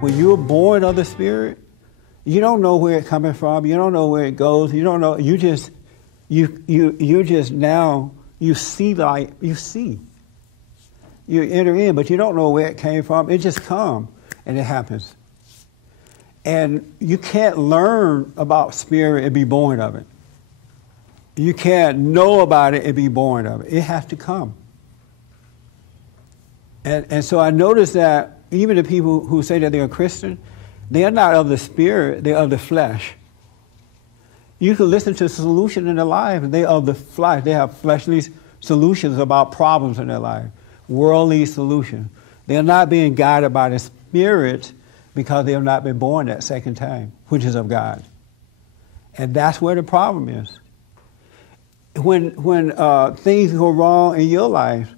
When you're born of the Spirit, you don't know where it's coming from. You don't know where it goes. You don't know. You just now, you see light. You see. You enter in, but you don't know where it came from. It just comes, and it happens. And you can't learn about Spirit and be born of it. You can't know about it and be born of it. It has to come. And so I noticed that even the people who say that they're a Christian, they are not of the Spirit, they're of the flesh. You can listen to solutions in their life, they're of the flesh. They have fleshly solutions about problems in their life, worldly solutions. They're not being guided by the Spirit because they have not been born that second time, which is of God. And that's where the problem is. When things go wrong in your life,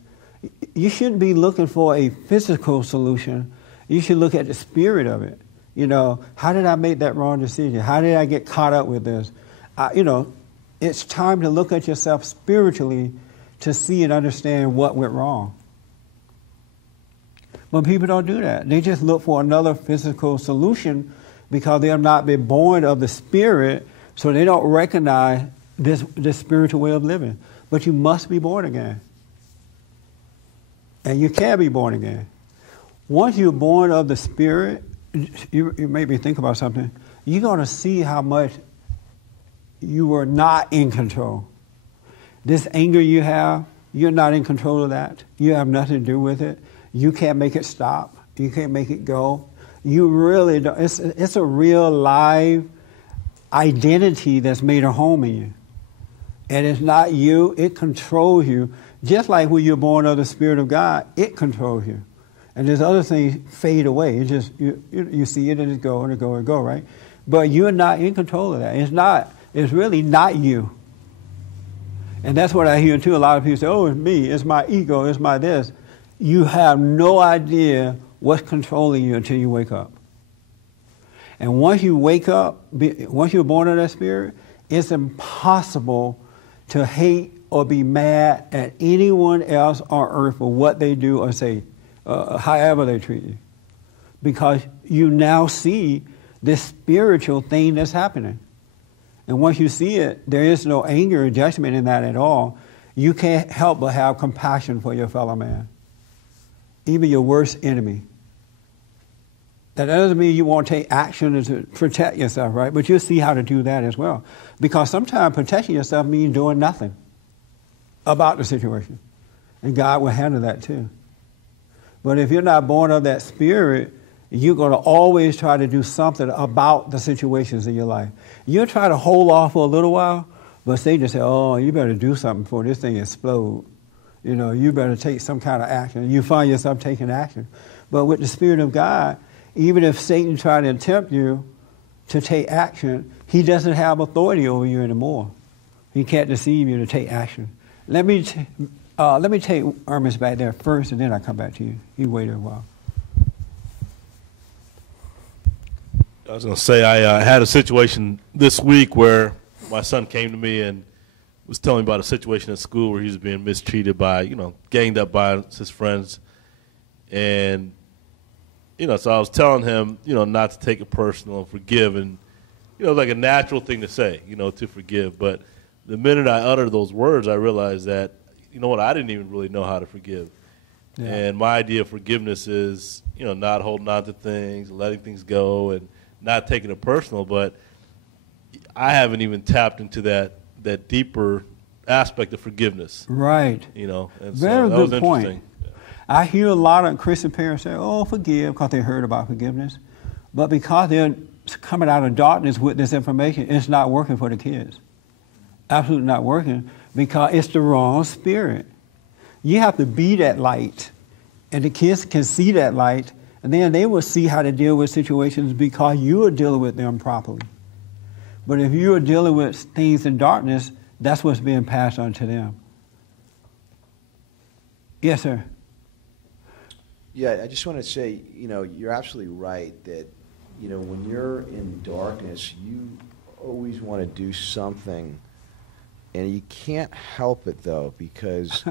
you shouldn't be looking for a physical solution. You should look at the spirit of it. You know, how did I make that wrong decision? How did I get caught up with this? It's time to look at yourself spiritually to see and understand what went wrong. But people don't do that. They just look for another physical solution because they have not been born of the Spirit, so they don't recognize this spiritual way of living. But you must be born again. And you can be born again. Once you're born of the Spirit, you made me think about something. You're going to see how much you were not in control. This anger you have, you're not in control of that. You have nothing to do with it. You can't make it stop. You can't make it go. You really don't. It's a real live identity that's made a home in you. And it's not you. It controls you. Just like when you're born of the Spirit of God, it controls you. And there's other things fade away. It just you see it and it go and it go and go, right? But you're not in control of that. It's really not you. And that's what I hear too. A lot of people say, oh, it's me, it's my ego, it's my this. You have no idea what's controlling you until you wake up. And once you wake up, once you're born of that Spirit, it's impossible to hate or be mad at anyone else on earth for what they do or say, however they treat you. Because you now see this spiritual thing that's happening. And once you see it, there is no anger or judgment in that at all. You can't help but have compassion for your fellow man, even your worst enemy. That doesn't mean you won't take action to protect yourself, right? But you'll see how to do that as well. Because sometimes protecting yourself means doing nothing about the situation. And God will handle that too. But if you're not born of that Spirit, you're going to always try to do something about the situations in your life. You'll try to hold off for a little while, but Satan say, oh, you better do something before this thing explodes. You know, you better take some kind of action. You find yourself taking action. But with the Spirit of God, even if Satan tries to tempt you to take action, he doesn't have authority over you anymore. He can't deceive you to take action. Let me take Ernest back there first, and then I'll come back to you. He waited a while. I was going to say I had a situation this week where my son came to me and was telling me about a situation at school where he was being mistreated by, ganged up by his friends. And, so I was telling him, not to take it personal and forgive. And, like a natural thing to say, to forgive. But the minute I uttered those words, I realized that, I didn't even really know how to forgive. Yeah. And my idea of forgiveness is, not holding on to things, letting things go, and not taking it personal. But I haven't even tapped into that deeper aspect of forgiveness. Right. And very so that was good point. interesting. Yeah. I hear a lot of Christian parents say, oh, forgive, because they heard about forgiveness. But because they're coming out of darkness with this information, it's not working for the kids. Absolutely not working, because it's the wrong spirit. You have to be that light, and the kids can see that light, and then they will see how to deal with situations because you are dealing with them properly. But if you are dealing with things in darkness, that's what's being passed on to them. Yes, sir. Yeah, I just want to say, you're absolutely right that, when you're in darkness, you always want to do something, and you can't help it, though, because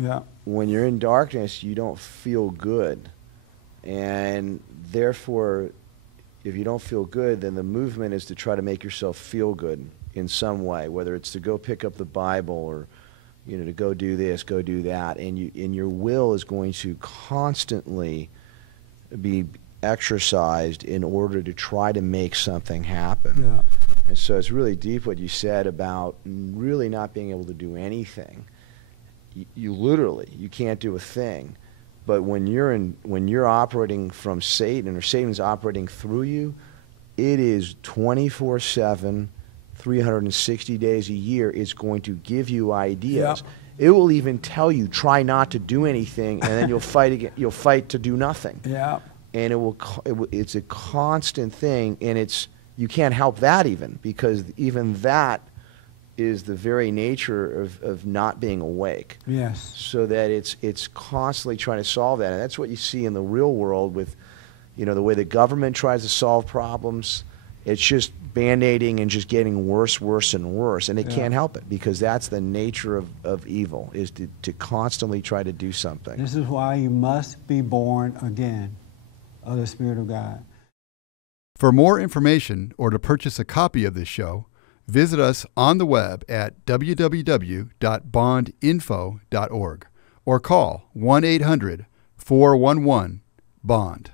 yeah. when you're in darkness, you don't feel good. And therefore, if you don't feel good, then the movement is to try to make yourself feel good in some way, whether it's to go pick up the Bible or, you know, to go do this, go do that. And your will is going to constantly be exercised in order to try to make something happen. Yeah. And so it's really deep what you said about really not being able to do anything. You literally, you can't do a thing. But when you're operating from Satan, or Satan's operating through you, it is 24/7, 360 days a year. It's going to give you ideas. Yep. It will even tell you, try not to do anything, and then you'll fight again. You'll fight to do nothing. Yeah. And it's a constant thing, and you can't help that even, because even that is the very nature of not being awake. Yes. So that it's constantly trying to solve that. And that's what you see in the real world with, you know, the way the government tries to solve problems. It's just band-aiding and just getting worse, worse, and worse. And it can't help it, because that's the nature of evil, is to constantly try to do something. This is why you must be born again of the Spirit of God. For more information or to purchase a copy of this show, visit us on the web at www.bondinfo.org or call 1-800-411-BOND.